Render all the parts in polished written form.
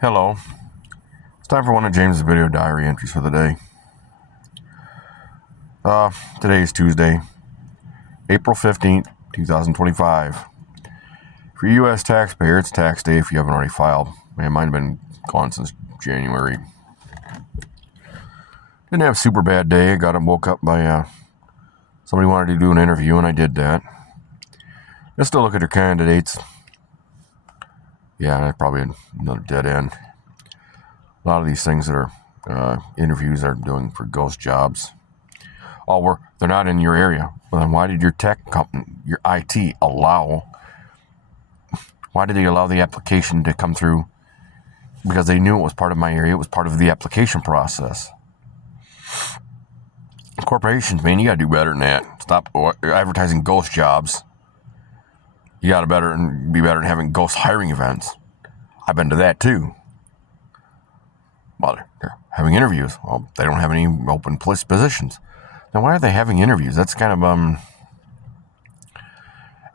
Hello. It's time for one of James's video diary entries for the day. Today is Tuesday, April 15th, 2025. For you U.S. taxpayer, it's tax day if you haven't already filed. Man, mine have been gone since January. Didn't have a super bad day. I woke up by somebody wanted to do an interview, and I did that. Just to look at their candidates. Yeah, probably another dead end. A lot of these things that are interviews are doing for ghost jobs. They're not in your area. Well, then why did your tech company, your IT, why did they allow the application to come through? Because they knew it was part of my area. It was part of the application process. Corporations, man, you got to do better than that. Stop advertising ghost jobs. You got to be better than having ghost hiring events. I've been to that too. Well, they're having interviews. Well, they don't have any open positions. Now, why are they having interviews? That's kind of,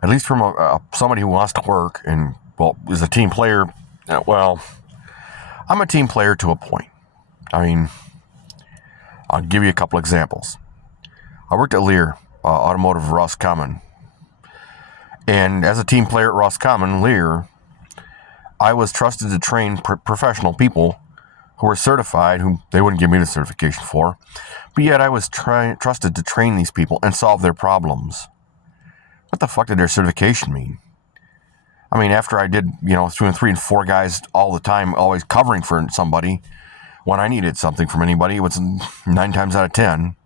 at least from somebody who wants to work and, is a team player. I'm a team player to a point. I mean, I'll give you a couple examples. I worked at Lear, Automotive Roscommon. And as a team player at Roscommon, Lear, I was trusted to train professional people who were certified, who they wouldn't give me the certification for. But yet I was trusted to train these people and solve their problems. What the fuck did their certification mean? I mean, after I did, 2 and 3 and 4 guys all the time, always covering for somebody, when I needed something from anybody, it was 9 times out of 10.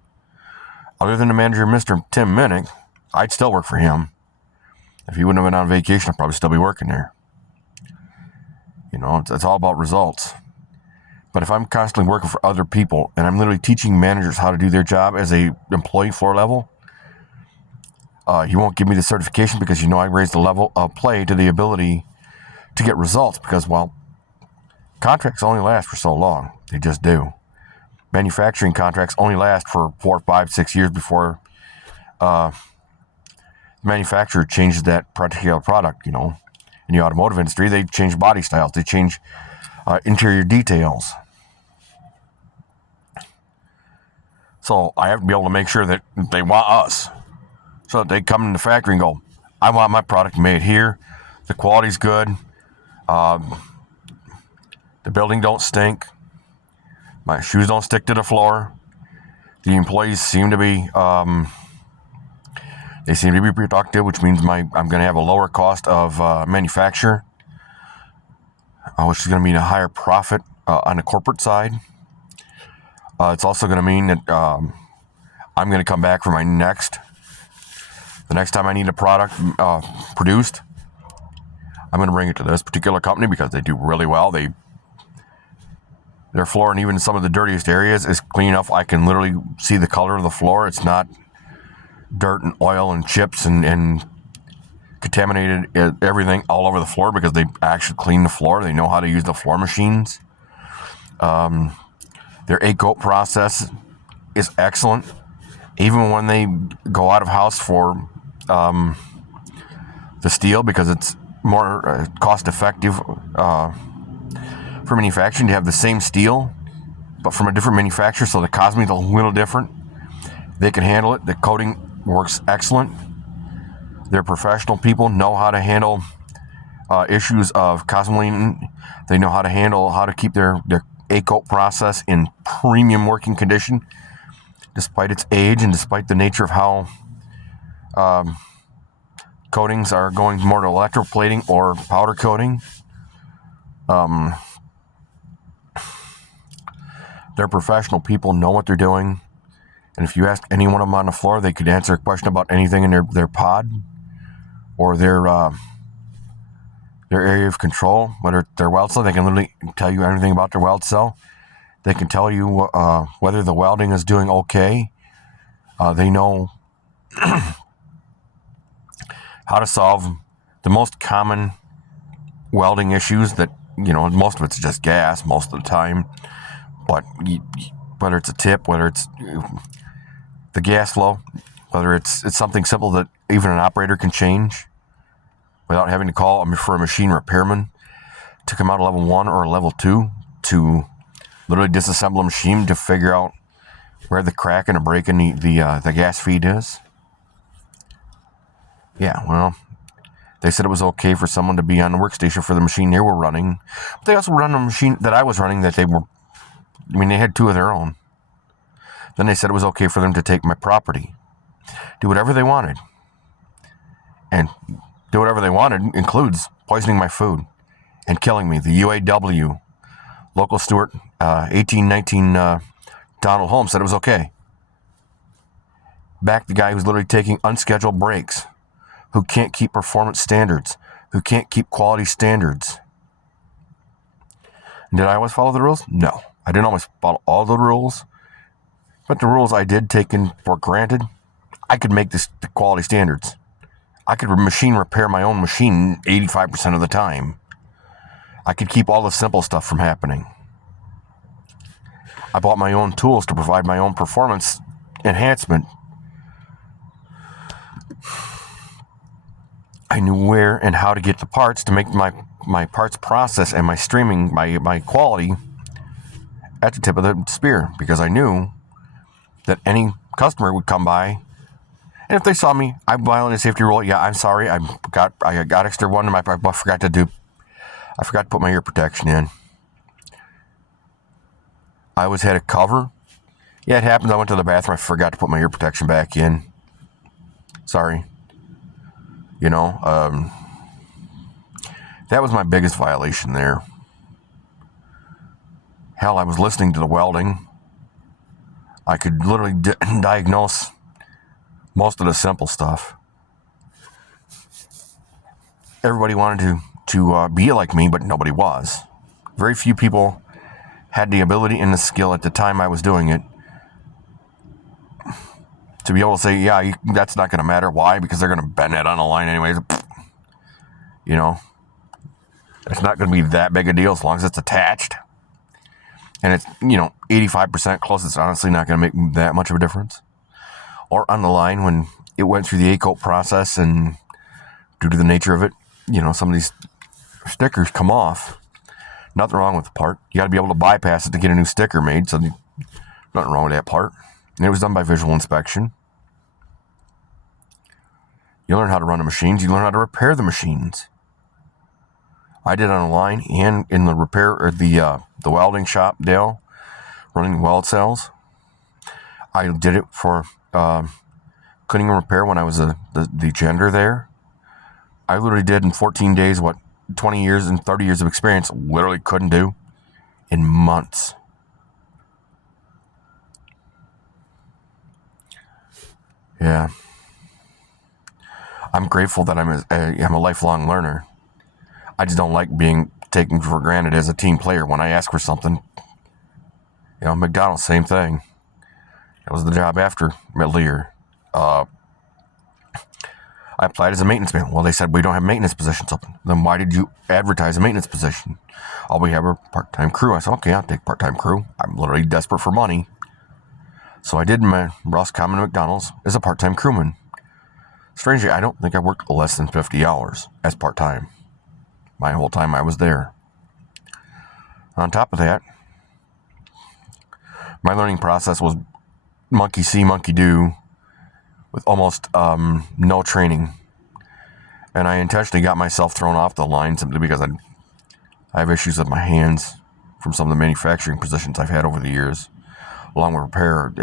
Other than the manager, Mr. Tim Minnick, I'd still work for him. If he wouldn't have been on vacation, I'd probably still be working there. It's all about results. But if I'm constantly working for other people and I'm literally teaching managers how to do their job as a employee floor level, you won't give me the certification because I raised the level of play to the ability to get results because, contracts only last for so long. They just do. Manufacturing contracts only last for 4, 5, 6 years before the manufacturer changes that particular product, In the automotive industry, they change body styles. They change interior details. So I have to be able to make sure that they want us. So that they come in the factory and go, I want my product made here. The quality's good. The building don't stink. My shoes don't stick to the floor. The employees seem to be productive, which means I'm going to have a lower cost of manufacture, which is going to mean a higher profit on the corporate side. It's also going to mean that I'm going to come back for the next time I need a product produced. I'm going to bring it to this particular company because they do really well. Their floor, and even some of the dirtiest areas, is clean enough. I can literally see the color of the floor. It's not dirt and oil and chips and contaminated everything all over the floor because they actually clean the floor. They know how to use the floor machines. Their A-coat process is excellent. Even when they go out of house for the steel, because it's more cost effective for manufacturing to have the same steel, but from a different manufacturer, so the cosme's a little different. They can handle it. The coating works excellent. They're professional people, know how to handle issues of cosmeline. They know how to keep their A-coat process in premium working condition, despite its age and despite the nature of how coatings are going more to electroplating or powder coating. They're professional people, know what they're doing. And if you ask any one of them on the floor, they could answer a question about anything in their pod or their area of control, whether it's their weld cell. They can literally tell you anything about their weld cell. They can tell you whether the welding is doing okay. They know how to solve the most common welding issues that, most of it's just gas most of the time. But whether it's a tip, whether it's the gas flow, whether it's something simple that even an operator can change without having to call for a machine repairman to come out of level 1 or level 2 to literally disassemble a machine to figure out where the crack and a break in the gas feed is. Yeah, well, they said it was okay for someone to be on the workstation for the machine they were running. But they also run a machine that I was running that they had 2 of their own. Then they said it was okay for them to take my property, do whatever they wanted. And do whatever they wanted includes poisoning my food and killing me. The UAW, local steward, 1819 Donald Holmes said it was okay. Back the guy who's literally taking unscheduled breaks, who can't keep performance standards, who can't keep quality standards. Did I always follow the rules? No. I didn't always follow all the rules, but the rules I did take for granted. I could make the quality standards. I could machine repair my own machine 85% of the time. I could keep all the simple stuff from happening. I bought my own tools to provide my own performance enhancement. I knew where and how to get the parts to make my parts process and my streaming, my quality at the tip of the spear, because I knew that customer would come by, and if they saw me, I violated a safety rule. Yeah, I'm sorry, I got extra one. I forgot to put my ear protection in. I always had a cover. Yeah, it happens. I went to the bathroom. I forgot to put my ear protection back in. Sorry. That was my biggest violation there. Hell, I was listening to the welding. I could literally diagnose most of the simple stuff. Everybody wanted to be like me, but nobody was. Very few people had the ability and the skill at the time I was doing it to be able to say, yeah, that's not going to matter. Why? Because they're going to bend that on the line anyways. It's not going to be that big a deal as long as it's attached. And it's, 85% close. It's honestly not going to make that much of a difference. Or on the line when it went through the A-coat process, and due to the nature of it, some of these stickers come off. Nothing wrong with the part. You got to be able to bypass it to get a new sticker made. So nothing wrong with that part. And it was done by visual inspection. You learn how to run the machines. You learn how to repair the machines. I did it on the line and in the repair or the welding shop, Dale, running weld cells. I did it for cleaning and repair when I was the gender there. I literally did in 14 days what 20 years and 30 years of experience literally couldn't do in months. Yeah. I'm grateful that I'm a lifelong learner. I just don't like being taken for granted as a team player when I ask for something. McDonald's, same thing. That was the job after Lear. I applied as a maintenance man. Well, they said we don't have maintenance positions open. Then why did you advertise a maintenance position? Oh, we have a part-time crew. I said, okay, I'll take part-time crew. I'm literally desperate for money. So I did my Roscommon McDonald's as a part-time crewman. Strangely, I don't think I worked less than 50 hours as part-time my whole time I was there. On top of that, my learning process was monkey see, monkey do, with almost no training. And I intentionally got myself thrown off the line simply because I have issues with my hands from some of the manufacturing positions I've had over the years. Along with repair,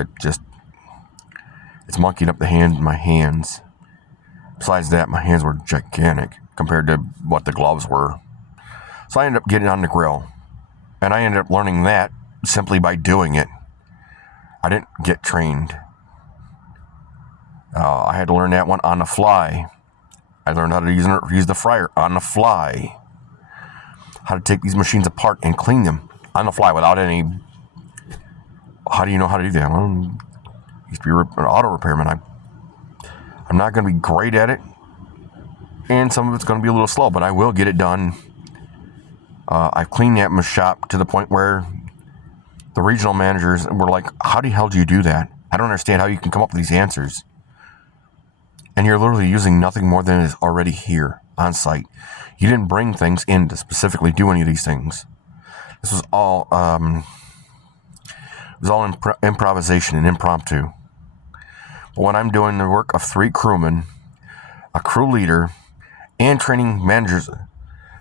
it's monkeying up my hands. Besides that, my hands were gigantic compared to what the gloves were. So I ended up getting on the grill. And I ended up learning that simply by doing it. I didn't get trained. I had to learn that one on the fly. I learned how to use the fryer on the fly. How to take these machines apart and clean them on the fly without any... How do you know how to do that? Well, I used to be an auto repairman. I'm not going to be great at it. And some of it's going to be a little slow, but I will get it done. I've cleaned that shop to the point where the regional managers were like, how the hell do you do that? I don't understand how you can come up with these answers. And you're literally using nothing more than is already here. on site. You didn't bring things in to specifically do any of these things. This was all improvisation and impromptu. But when I'm doing the work of 3 crewmen, a crew leader, and training managers,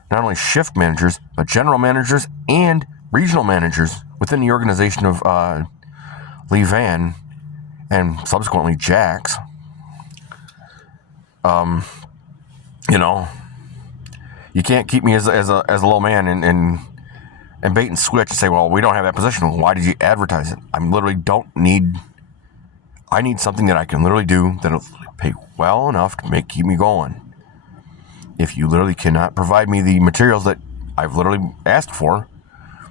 not only shift managers, but general managers and regional managers within the organization of Lee Van and subsequently Jax, you can't keep me as a low man and bait and switch and say, well, we don't have that position. Why did you advertise it? I need something that I can literally do that'll pay well enough to keep me going. If you literally cannot provide me the materials that I've literally asked for,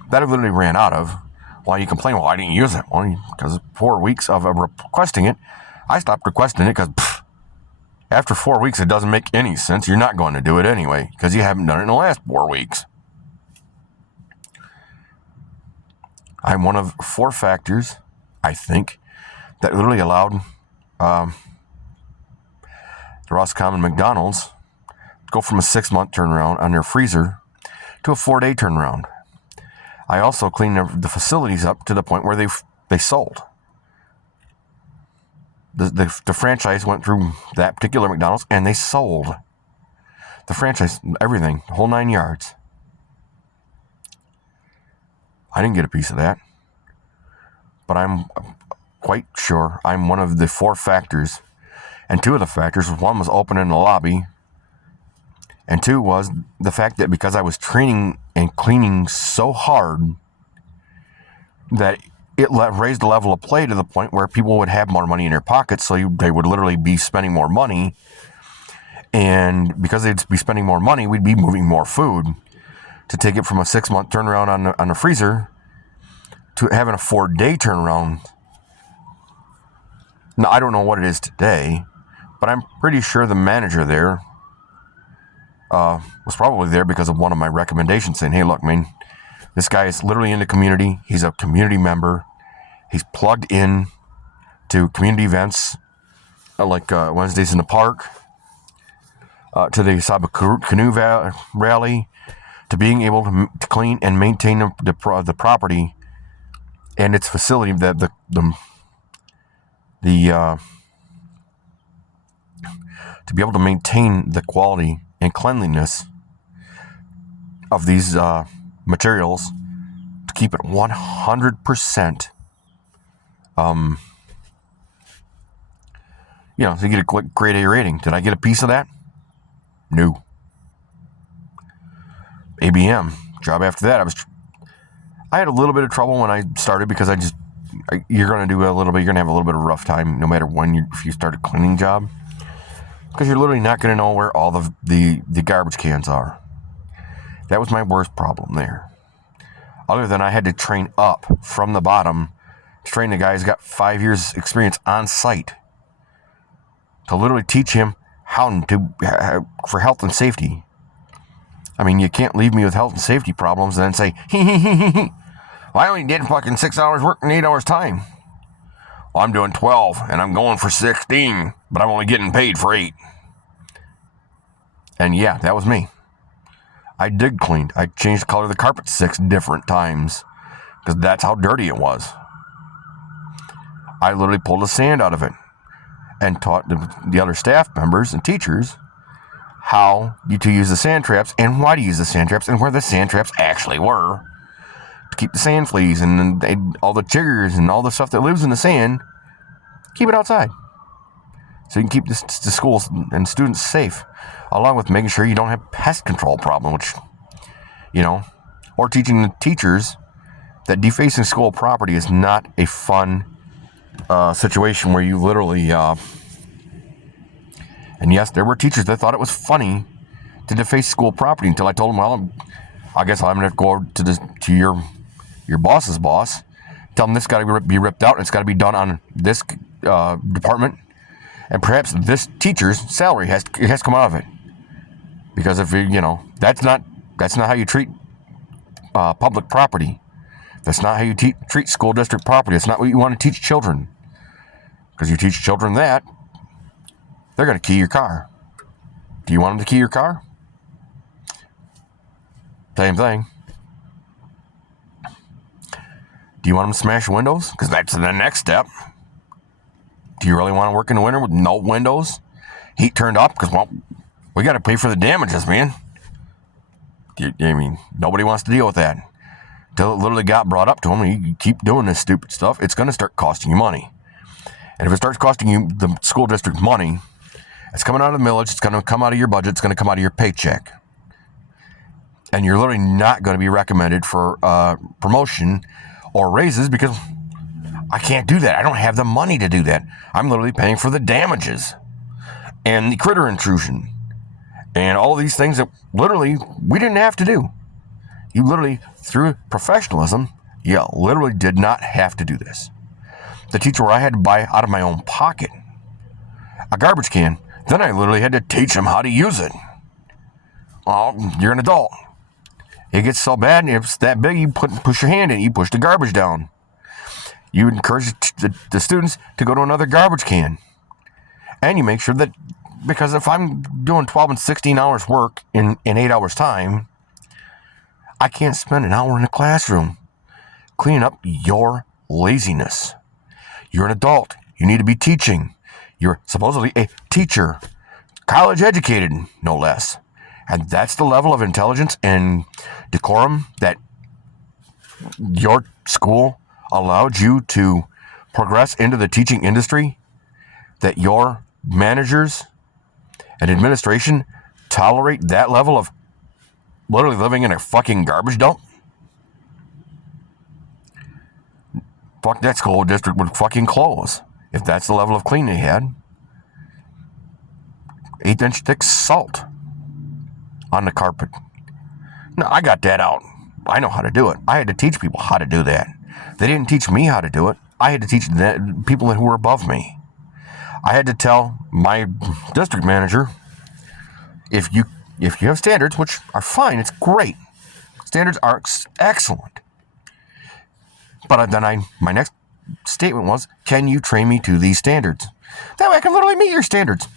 that I've literally ran out of, why you complain, well, I didn't use it. Well, because 4 weeks of requesting it, I stopped requesting it because after 4 weeks, it doesn't make any sense. You're not going to do it anyway because you haven't done it in the last 4 weeks. I'm one of 4 factors, I think, that literally allowed the Roscommon McDonald's to go from a 6-month turnaround on their freezer to a 4-day turnaround. I also cleaned the facilities up to the point where they sold. The franchise went through that particular McDonald's and they sold. The franchise, everything, the whole 9 yards. I didn't get a piece of that. But I'm quite sure I'm one of the 4 factors. And 2 of the factors, one was open in the lobby. And 2 was the fact that because I was training and cleaning so hard that it raised the level of play to the point where people would have more money in their pockets, so they would literally be spending more money. And because they'd be spending more money, we'd be moving more food to take it from a 6-month turnaround on the freezer to having a 4-day turnaround. Now, I don't know what it is today, but I'm pretty sure the manager there was probably there because of one of my recommendations saying, hey, look, man, this guy is literally in the community. He's a community member. He's plugged in to community events like Wednesdays in the Park, to the Saba Canoe Rally, to being able to clean and maintain the property and its facility, to be able to maintain the quality and cleanliness of these materials, to keep it 100%, so you get a grade A rating. Did I get a piece of that? No. ABM job after that, I had a little bit of trouble when I started because you're going to do a little bit, you're going to have a little bit of a rough time no matter if you start a cleaning job, because you're literally not going to know where all the garbage cans are. That was my worst problem there. Other than I had to train up from the bottom to train the guy who's got 5 years experience on site to literally teach him for health and safety. I mean, you can't leave me with health and safety problems and then say, well, I only did fucking 6 hours work in 8 hours time. Well, I'm doing 12 and I'm going for 16, but I'm only getting paid for 8. And yeah, that was me. I did clean. I changed the color of the carpet 6 different times because that's how dirty it was. I literally pulled the sand out of it and taught the other staff members and teachers how to use the sand traps and why to use the sand traps and where the sand traps actually were to keep the sand fleas and all the chiggers and all the stuff that lives in the sand, keep it outside. So you can keep the schools and students safe, along with making sure you don't have pest control problem, which, or teaching the teachers that defacing school property is not a fun situation where you literally, and yes, there were teachers that thought it was funny to deface school property until I told them, well, I guess I'm going to have to go to your boss's boss, tell them this got to be ripped out and it's got to be done on this department, and perhaps this teacher's salary has to come out of it, because if that's not how you treat public property. That's not how you treat school district property. It's not what you want to teach children, because you teach children that, they're going to key your car. Do you want them to key your car? Same thing. Do you want them to smash windows? Because that's the next step. Do you really want to work in the winter with no windows? Heat turned up? Because, well, we got to pay for the damages, man. I mean, nobody wants to deal with that. Until it literally got brought up to them, and you keep doing this stupid stuff, it's going to start costing you money. And if it starts costing you, the school district, money, it's coming out of the millage, it's going to come out of your budget, it's going to come out of your paycheck. And you're literally not going to be recommended for promotion or raises because I can't do that. I don't have the money to do that. I'm literally paying for the damages and the critter intrusion and all these things that literally we didn't have to do. You literally, through professionalism, you literally did not have to do this. The teacher where I had to buy out of my own pocket a garbage can, then I literally had to teach him how to use it. Well, you're an adult. It gets so bad, if it's that big, you push your hand in, you push the garbage down. You encourage the students to go to another garbage can. And you make sure that, because if I'm doing 12 and 16 hours work in 8 hours time, I can't spend an hour in the classroom cleaning up your laziness. You're an adult. You need to be teaching. You're supposedly a teacher, college educated, no less. And that's the level of intelligence and decorum that your school allowed you to progress into the teaching industry, that your managers and administration tolerate that level of literally living in a fucking garbage dump. Fuck, that school district would fucking close if that's the level of clean they had. 1/8 thick salt on the carpet. No, I got that out. I know how to do it. I had to teach people how to do that. They didn't teach me how to do it. I had to teach the people who were above me. I had to tell my district manager, if you have standards, which are fine, it's great. Standards are excellent. But then my next statement was, can you train me to these standards? That way I can literally meet your standards.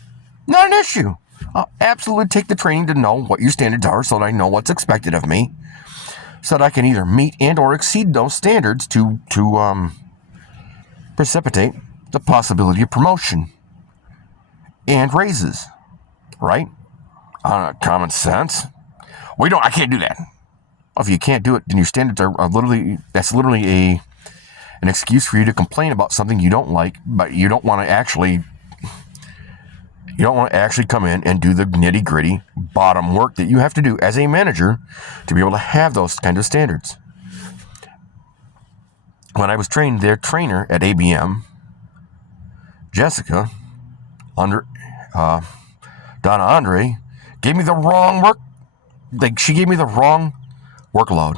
Not an issue. I'll absolutely take the training to know what your standards are so that I know what's expected of me, so that I can either meet and or exceed those standards to precipitate the possibility of promotion and raises, right? Common sense. I can't do that. Well, if you can't do it, then your standards are that's literally an excuse for you to complain about something you don't like, but you don't want to actually come in and do the nitty-gritty bottom work that you have to do as a manager to be able to have those kind of standards. When I was trained, their trainer at ABM, Jessica, Donna Andre, gave me the wrong work. She gave me the wrong workload.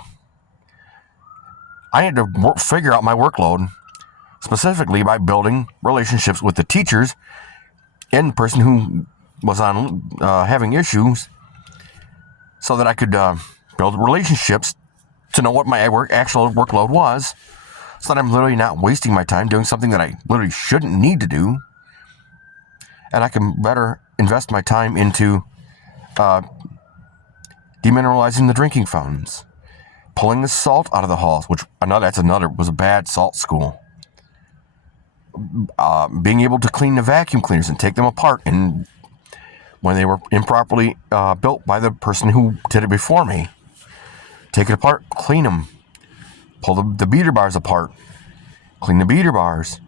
I had to figure out my workload specifically by building relationships with the teachers and the person who was on having issues, so that I could build relationships to know what my actual workload was, so that I'm literally not wasting my time doing something that I literally shouldn't need to do, and I can better invest my time into demineralizing the drinking fountains, pulling the salt out of the halls, which was a bad salt school. Being able to clean the vacuum cleaners and take them apart, and when they were improperly built by the person who did it before me, take it apart, clean them, pull the beater bars apart, clean the beater bars.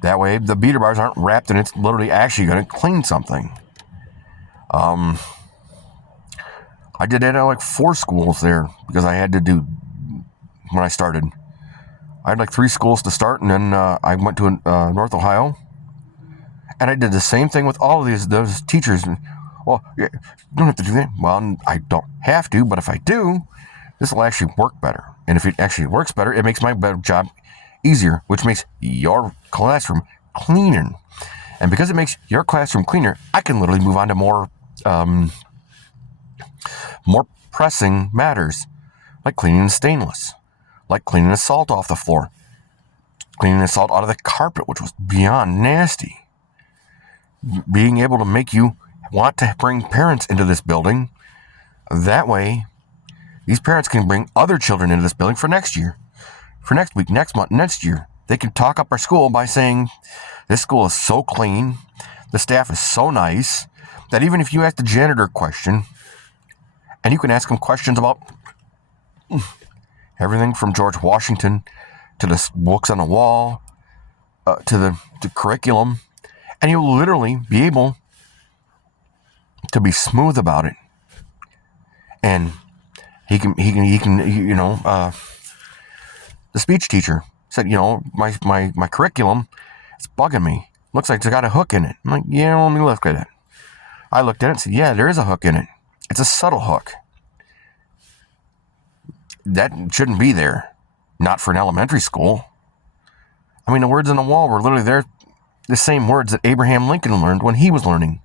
That way the beater bars aren't wrapped and it's literally actually going to clean something. I did that at like 4 schools there because I had to do, when I started, I had like 3 schools to start, and then I went to North Ohio, and I did the same thing with all of those teachers. Well, you don't have to do that. Well, I don't have to, but if I do, this will actually work better. And if it actually works better, it makes my job easier, which makes your classroom cleaner. And because it makes your classroom cleaner, I can literally move on to more pressing matters, like cleaning the stainless, like cleaning the salt off the floor, cleaning the salt out of the carpet, which was beyond nasty. Being able to make you want to bring parents into this building. That way, These parents can bring other children into this building for next year, for next week, next month, next year. They can talk up our school by saying, this school is so clean, the staff is so nice, that even if you ask the janitor a question, and you can ask them questions about everything from George Washington to the books on the wall, to the curriculum, and you'll literally be able to be smooth about it. And he can, the speech teacher said, my curriculum, it's bugging me. Looks like it's got a hook in it. I'm like, yeah, let me look at it. I looked at it and said, yeah, there is a hook in it. It's a subtle hook. That shouldn't be there. Not for an elementary school. I mean, the words on the wall were literally there, the same words that Abraham Lincoln learned when he was learning.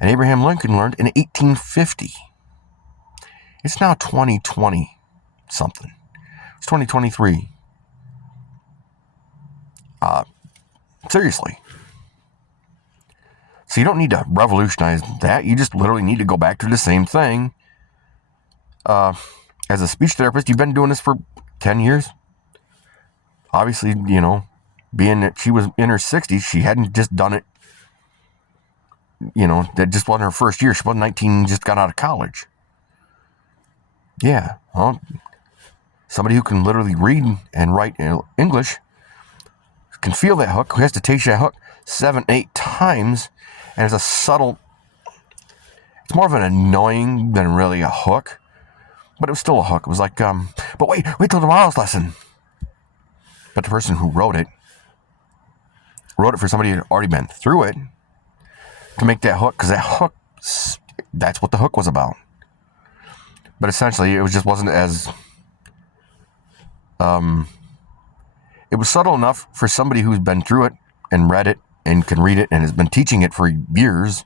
And Abraham Lincoln learned in 1850. It's now 2020 something. It's 2023. Seriously. So you don't need to revolutionize that. You just literally need to go back to the same thing. As a speech therapist, you've been doing this for 10 years. Obviously, being that she was in her 60s, she hadn't just done it. That just wasn't her first year. She wasn't 19, just got out of college. Yeah, well, somebody who can literally read and write English can feel that hook, who has to taste that hook 7, 8 times, and it's a subtle, it's more of an annoying than really a hook, but it was still a hook. It was like, but wait till tomorrow's lesson. But the person who wrote it for somebody who had already been through it to make that hook, because that hook, that's what the hook was about. But essentially, it just wasn't as, it was subtle enough for somebody who's been through it and read it and can read it and has been teaching it for years,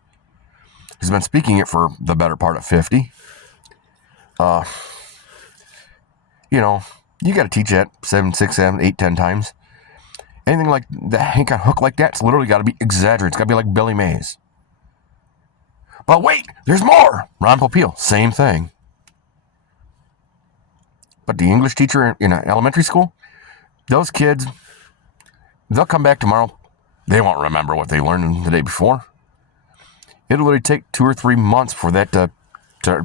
has been speaking it for the better part of 50. You got to teach that 7, 6, 7, 8, 10 times. Anything like that, any kind of hook like that, it's literally got to be exaggerated. It's got to be like Billy Mays. But wait, there's more. Ron Popeil, same thing. But the English teacher in an elementary school, those kids, they'll come back tomorrow. They won't remember what they learned the day before. It'll literally take 2 or 3 months for that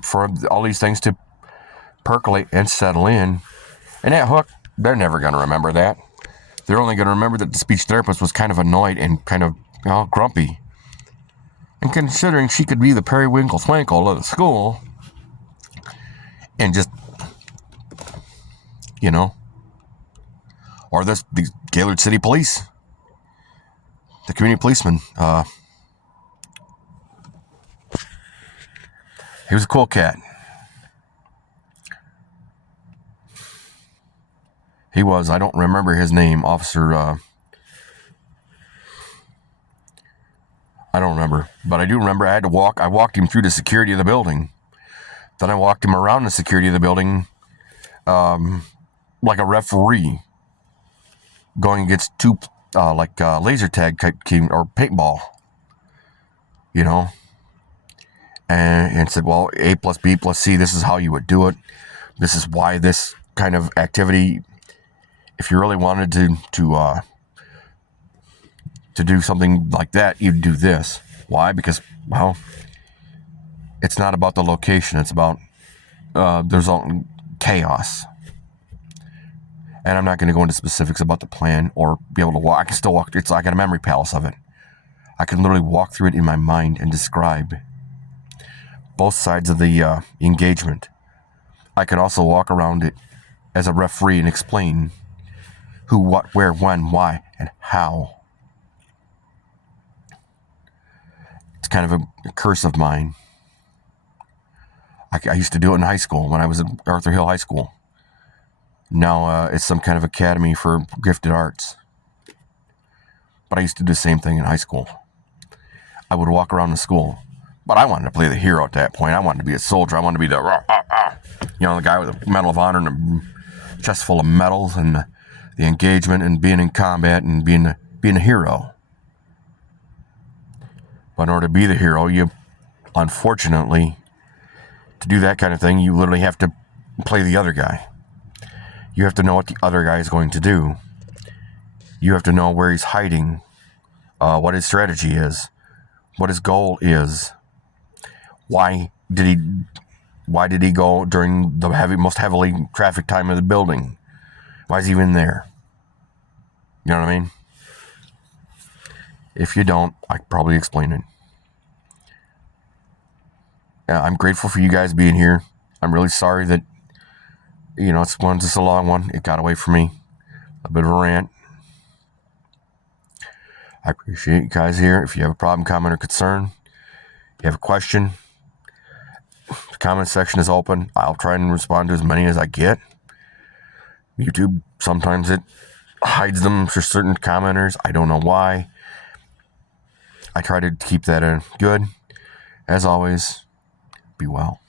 for all these things to percolate and settle in. And that hook, they're never going to remember that. They're only going to remember that the speech therapist was kind of annoyed and kind of grumpy. And considering she could be the periwinkle twinkle of the school, and just, or the Gaylord City Police, the community policeman, he was a cool cat. He was, I don't remember his name, Officer, I don't remember, but I do remember I walked him through the security of the building. Then I walked him around the security of the building, like a referee going against two, laser tag type team or paintball, and said, well, A plus B plus C, this is how you would do it. This is why this kind of activity, if you really wanted to do something like that, you'd do this. Why? Because, well, it's not about the location. It's about there's all chaos. And I'm not going to go into specifics about the plan or be able to walk. I can still walk. I got a memory palace of it. I can literally walk through it in my mind and describe both sides of the engagement. I could also walk around it as a referee and explain who, what, where, when, why, and how. It's kind of a curse of mine. I used to do it in high school when I was at Arthur Hill High School. Now it's some kind of academy for gifted arts. But I used to do the same thing in high school. I would walk around the school. But I wanted to play the hero at that point. I wanted to be a soldier. I wanted to be the guy with the Medal of Honor and a chest full of medals and the engagement and being in combat and being a hero. But in order to be the hero, you, unfortunately, to do that kind of thing, you literally have to play the other guy. You have to know what the other guy is going to do. You have to know where he's hiding, what his strategy is, what his goal is. Why did he go during the most heavily trafficked time of the building? Why is he even there? You know what I mean? If you don't, I could probably explain it. I'm grateful for you guys being here. I'm really sorry that, it's just a long one. It got away from me. A bit of a rant. I appreciate you guys here. If you have a problem, comment, or concern, you have a question, the comment section is open. I'll try and respond to as many as I get. YouTube, sometimes it hides them for certain commenters. I don't know why. I try to keep that good. As always, be well.